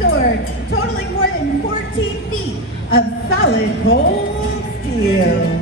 sword, totaling more than 14 feet of solid cold steel.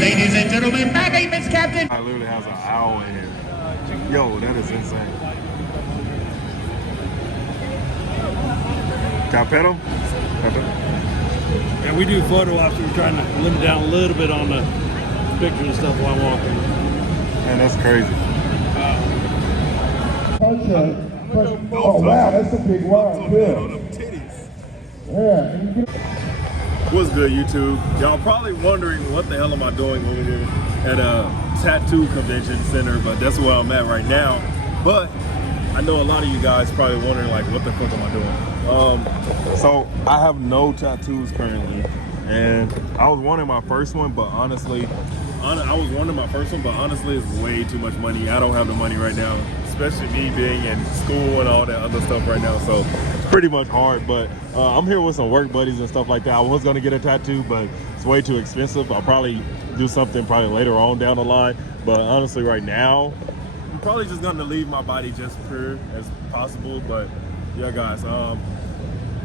Ladies and gentlemen, my name is Captain. I literally has an owl in here. Yo, that is insane. Can I pet him? And we do photo ops, so we're trying to limit down a little bit on the pictures and stuff while I'm walking. Man, that's crazy. Oh wow, that's a big wild bill. Yeah. What's good, YouTube? Y'all probably wondering what the hell am I doing over here at a tattoo convention center, but that's where I'm at right now. But I know a lot of you guys probably wondering like, what the fuck am I doing? So I have no tattoos currently, and I was wanting my first one, but honestly, it's way too much money. I don't have the money right now, especially me being in school and all that other stuff right now. So it's pretty much hard, but I'm here with some work buddies and stuff like that. I was gonna get a tattoo, but it's way too expensive. I'll probably do something probably later on down the line. But honestly, right now, I'm probably just gonna leave my body just pure as possible. But yeah, guys, I'm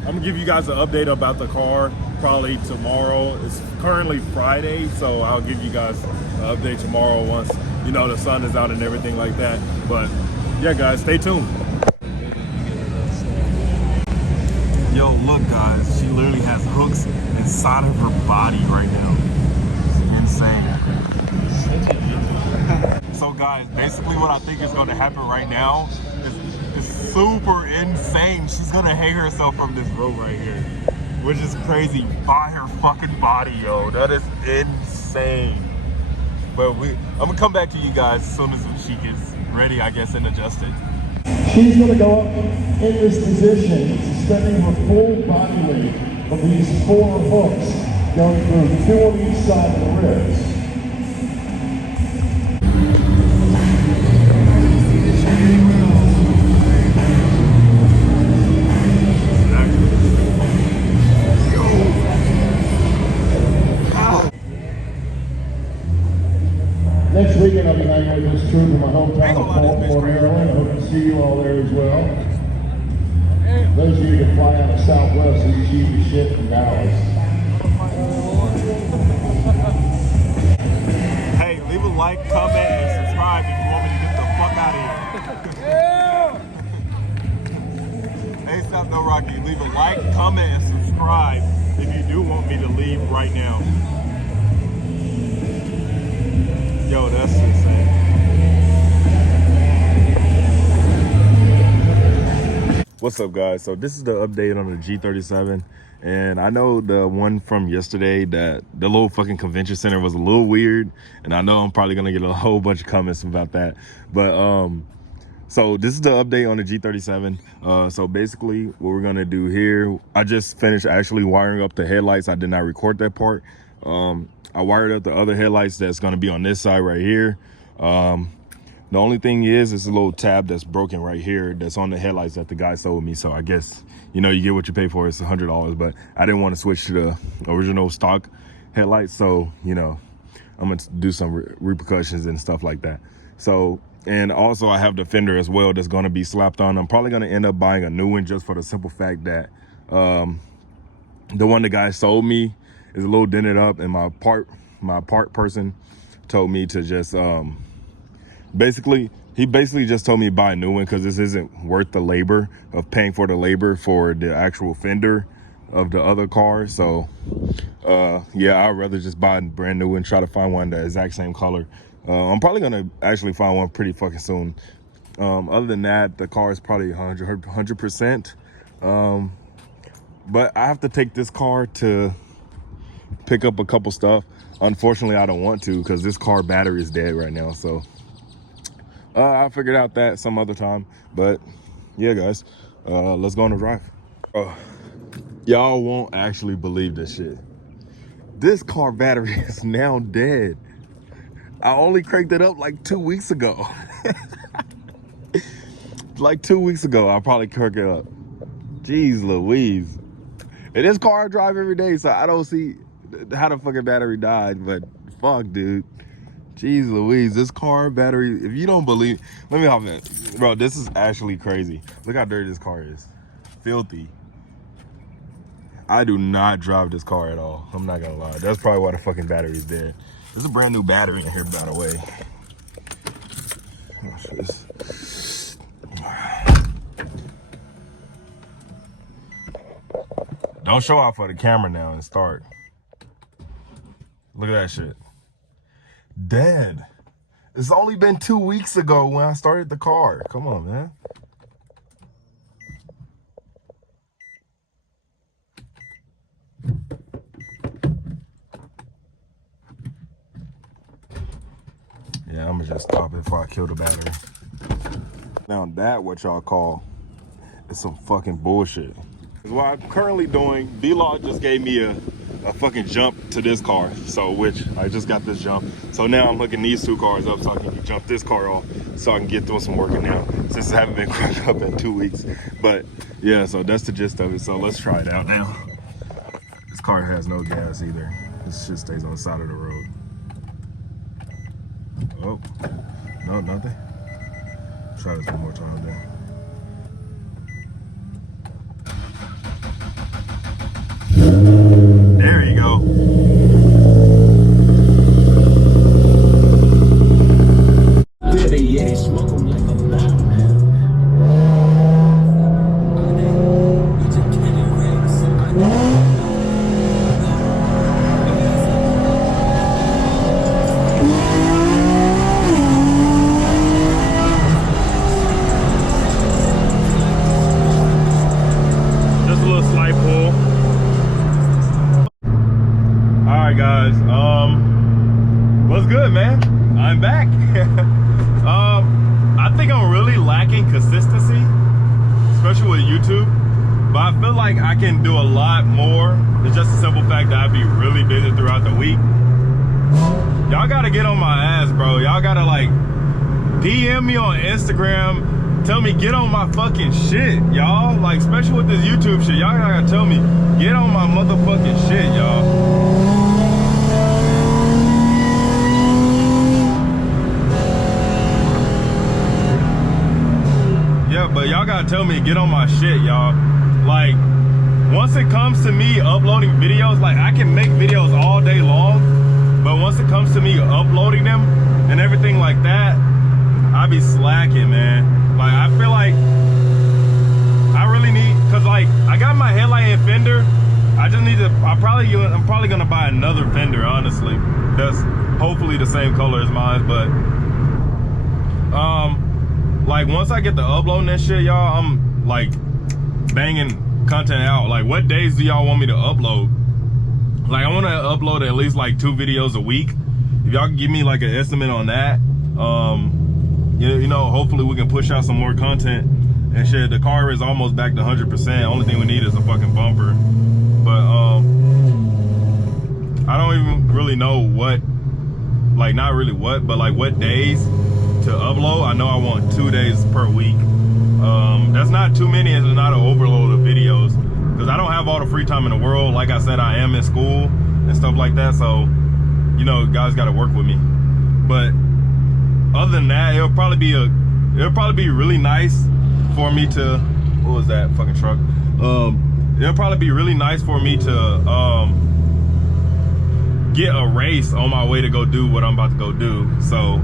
gonna give you guys an update about the car probably tomorrow. It's currently Friday, so I'll give you guys an update tomorrow once, you know, the sun is out and everything like that. But yeah, guys, stay tuned. Yo, look, guys, she literally has hooks inside of her body right now. It's insane. So guys, basically what I think is gonna happen right now is super insane. She's gonna hang herself from this rope right here, which is crazy, by her fucking body, yo. That is insane. But I'm gonna come back to you guys as soon as she gets ready, I guess, and adjusted. She's going to go up in this position, suspending her full body weight from these 4 hooks, going through 2 on each side of the ribs. Next weekend I'll be hanging with this troop in my hometown of Baltimore, Maryland. I hope to see you all there as well. Those of you that fly out of Southwest, it's cheap as shit from Dallas. Hey, leave a like, comment, and subscribe if you want me to get the fuck out of here. Hey, stop, no Rocky. Leave a like, comment, and subscribe if you do want me to leave right now. Yo, that's insane. What's up, guys? So this is the update on the G37, and I know the one from yesterday, that the little fucking convention center was a little weird, and I know I'm probably gonna get a whole bunch of comments about that. But so this is the update on the G37. So basically what we're gonna do here, I just finished actually wiring up the headlights. I did not record that part. I wired up the other headlights that's gonna be on this side right here. The only thing is, it's a little tab that's broken right here that's on the headlights that the guy sold me. So I guess, you know, you get what you pay for. It's $100, but I didn't want to switch to the original stock headlights. So, you know, I'm gonna do some repercussions and stuff like that. So, and also I have the fender as well that's gonna be slapped on. I'm probably gonna end up buying a new one just for the simple fact that the one the guy sold me is a little dented up, and my part person told me to just he basically just told me to buy a new one because this isn't worth the labor of paying for the labor for the actual fender of the other car. So yeah, I'd rather just buy a brand new and try to find one the exact same color. I'm probably gonna actually find one pretty fucking soon. Other than that, the car is probably 100%. But I have to take this car to pick up a couple stuff. Unfortunately, I don't want to because this car battery is dead right now. So I'll figure out that some other time. But yeah, guys, let's go on the drive. Y'all won't actually believe this shit. This car battery is now dead. I only cranked it up like 2 weeks ago. Like 2 weeks ago, I probably cranked it up. Jeez Louise. And this car I drive every day, so I don't see how the fucking battery died, but fuck, dude. Jeez Louise, this car battery, if you don't believe, let me hop in. Bro, this is actually crazy. Look how dirty this car is. Filthy. I do not drive this car at all. I'm not gonna lie. That's probably why the fucking battery is dead. There's a brand new battery in here, by the way. Don't show off for the camera now and start. Look at that shit. Dead. It's only been 2 weeks ago when I started the car. Come on, man. Yeah, I'm gonna just stop it before I kill the battery. Now that what y'all call is some fucking bullshit. What I'm currently doing, V-Log just gave me a fucking jump to this car. So, which I just got this jump. So now I'm hooking these two cars up so I can jump this car off so I can get doing some working now since I haven't been cranked up in 2 weeks. But yeah, so that's the gist of it. So let's try it out now. This car has no gas either. This shit stays on the side of the road. Oh, no, nothing. Try this one more time then. There you go. Yeah, smoke 'em like a bomb. Just a little slight pull. Alright guys, what's good, man? I'm back. I think I'm really lacking consistency, especially with YouTube, but I feel like I can do a lot more. It's just a simple fact that I'd be really busy throughout the week. Y'all gotta get on my ass, bro. Y'all gotta like DM me on Instagram, tell me get on my fucking shit, y'all. Like, especially with this YouTube shit, y'all gotta tell me get on my motherfucking shit, y'all. Yeah, but y'all gotta tell me to get on my shit, y'all. Like, once it comes to me uploading videos, like I can make videos all day long, but once it comes to me uploading them and everything like that, I be slacking, man. Like, I feel like I really need, cause like I got my headlight and fender. I just need to. I'm probably gonna buy another fender, honestly. That's hopefully the same color as mine, but like once I get to uploading that shit, y'all, I'm like banging content out. Like, what days do y'all want me to upload? Like, I want to upload at least like 2 videos a week. If y'all can give me like an estimate on that, you know, hopefully we can push out some more content and shit. The car is almost back to 100%. Only thing we need is a fucking bumper. But I don't even really know what, like, not really what, but like what days to upload. I know I want 2 days per week. That's not too many, and it's not an overload of videos because I don't have all the free time in the world. Like I said, I am in school and stuff like that, so you know, guys got to work with me. But other than that, it'll probably be really nice for me to, what was that fucking truck? It'll probably be really nice for me to get a race on my way to go do what I'm about to go do. So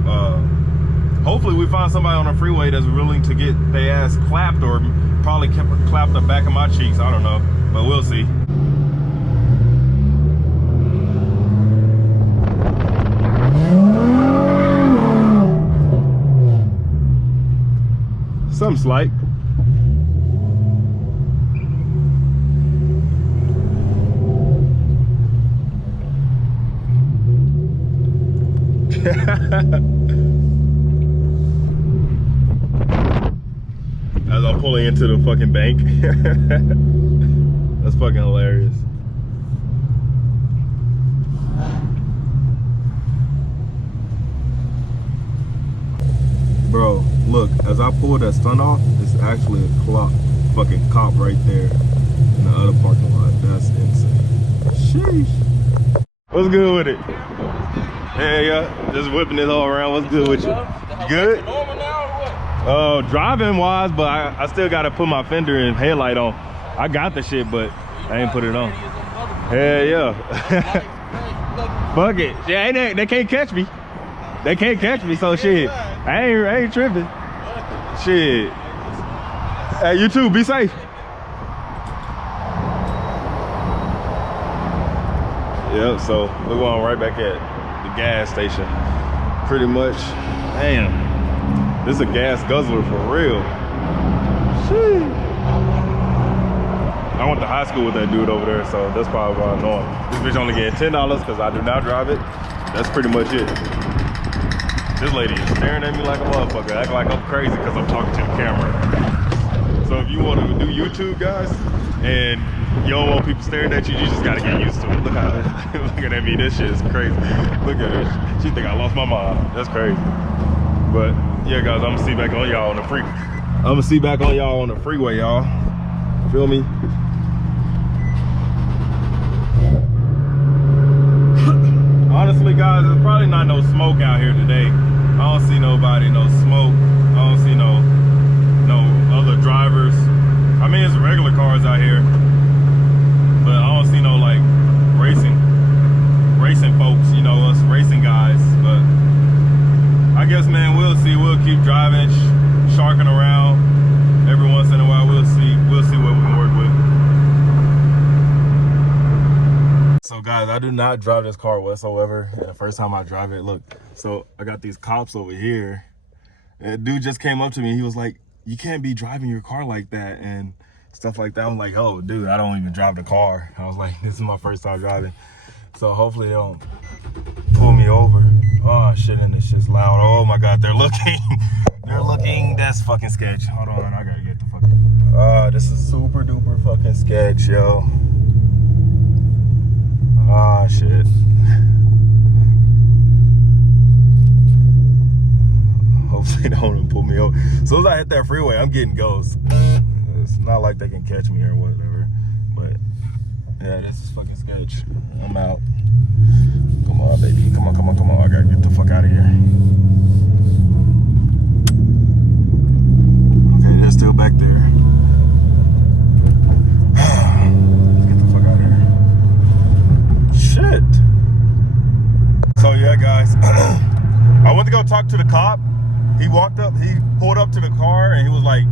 hopefully we find somebody on the freeway that's willing to get their ass clapped, or probably clap the back of my cheeks. I don't know. but we'll see. Something slight. As I'm pulling into the fucking bank. That's fucking hilarious. Bro, look, as I pull that stunt off, it's actually a fucking cop right there in the other parking lot. That's insane. Sheesh. What's good with it? Hey, yeah, just whipping it all around. What's good with you? Good? Driving wise, but I still gotta put my fender and headlight on. I got the shit, but I ain't put it on. Hell yeah. Fuck it. Yeah, they can't catch me. They can't catch me, so shit. I ain't tripping. Shit. Hey, you too, be safe. Yep, so we're going right back at the gas station. Pretty much. Damn. This is a gas guzzler for real. Shit. I went to high school with that dude over there, so that's probably why I know him. This bitch only getting $10 because I do not drive it. That's pretty much it. This lady is staring at me like a motherfucker, acting like I'm crazy because I'm talking to the camera. So if you want to do YouTube, guys, and you don't want people staring at you, you just gotta get used to it. Look how looking at me, this shit is crazy. Look at her. She think I lost my mind. That's crazy. But yeah, guys, I'm gonna see back on y'all on the freeway. Y'all. Feel me? Honestly, guys, there's probably not no smoke out here today. I don't see nobody, no smoke. I don't see no other drivers. I mean, it's regular cars out here, but I don't see no like racing folks, you know, us racing guys. But I guess, man, we'll see. We'll keep driving, sharking around. Every once in a while, we'll see what we can work with. So guys, I do not drive this car whatsoever. The first time I drive it, look, so I got these cops over here. A dude just came up to me. He was like, you can't be driving your car like that and stuff like that. I'm like, oh, dude, I don't even drive the car. I was like, this is my first time driving. So hopefully they don't pull me over. Oh, shit, and this shit's loud. Oh, my God, they're looking. They're looking. That's fucking sketch. Hold on, I gotta get the fucking... this is super duper fucking sketch, yo. Ah, shit. Hopefully they don't pull me over. As soon as I hit that freeway, I'm getting ghosts. It's not like they can catch me or whatever. But yeah, this is fucking sketch. I'm out. Come on, baby. Come on. I gotta get the fuck out of here. Okay, they're still back there. Let's get the fuck out of here. Shit. So yeah, guys, I went to go talk to the cop. He walked up, he pulled up to the car and he was like,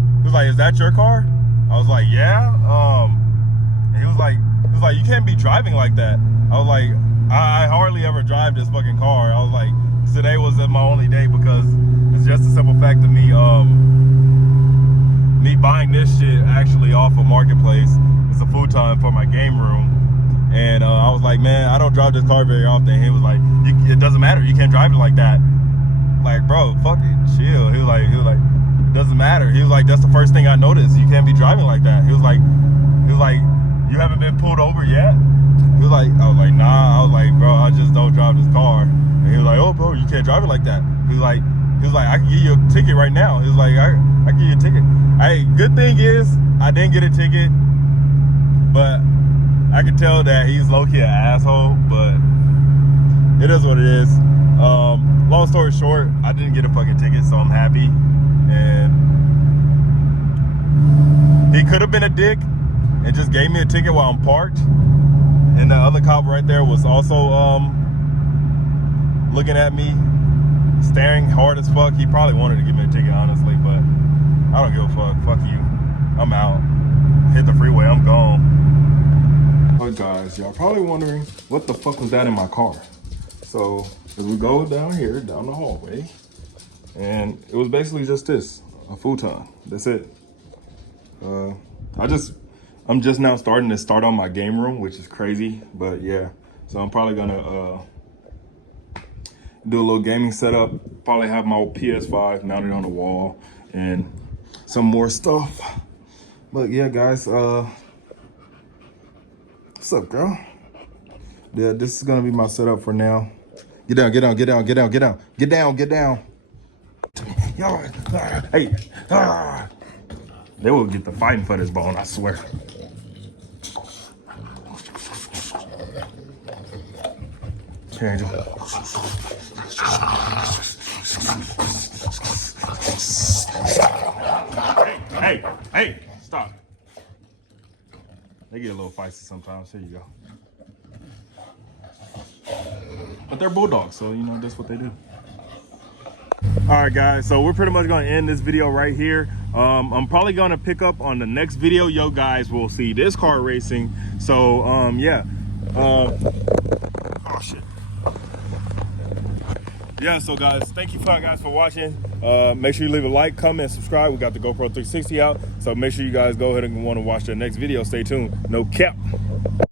is that your car? I was like, yeah. And he was like, you can't be driving like that. I was like, I hardly ever drive this fucking car. I was like, today was my only day because it's just a simple fact of me buying this shit actually off of Marketplace. It's a futon for my game room. And I was like, man, I don't drive this car very often. He was like, it doesn't matter. You can't drive it like that. Like, bro, fuck it, chill. He was like, it doesn't matter. He was like, that's the first thing I noticed. You can't be driving like that. He was like, you haven't been pulled over yet? He was like, I was like, nah. I was like, bro, I just don't drive this car. And he was like, oh, bro, you can't drive it like that. He was like, I can give you a ticket right now. He was like, I can give you a ticket. Hey, good thing is, I didn't get a ticket, but I can tell that he's low-key an asshole, but it is what it is. Long story short, I didn't get a fucking ticket, so I'm happy. And he could have been a dick and just gave me a ticket while I'm parked. And the other cop right there was also looking at me, staring hard as fuck. He probably wanted to give me a ticket, honestly, but I don't give a fuck. Fuck you. I'm out. Hit the freeway, I'm gone. But guys, y'all probably wondering what the fuck was that in my car? So as we go down here, down the hallway, and it was basically just this, a futon. That's it. I'm just now starting to start on my game room, which is crazy, but yeah. So I'm probably gonna do a little gaming setup, probably have my old PS5 mounted on the wall and some more stuff. But yeah, guys, what's up, girl? Yeah, this is gonna be my setup for now. Get down, get down, get down, get down, get down, get down, get down. Hey, they will get the fighting for this bone, I swear. Here, Angel. Hey, stop. They get a little feisty sometimes. Here you go. But they're bulldogs, so you know that's what they do. All right, guys, so we're pretty much gonna end this video right here. I'm probably gonna pick up on the next video. Yo guys will see this car racing. So yeah. Oh shit. Yeah, so guys, thank you guys for watching. Make sure you leave a like, comment, subscribe. We got the GoPro 360 out, so make sure you guys go ahead and want to watch the next video. Stay tuned. No cap.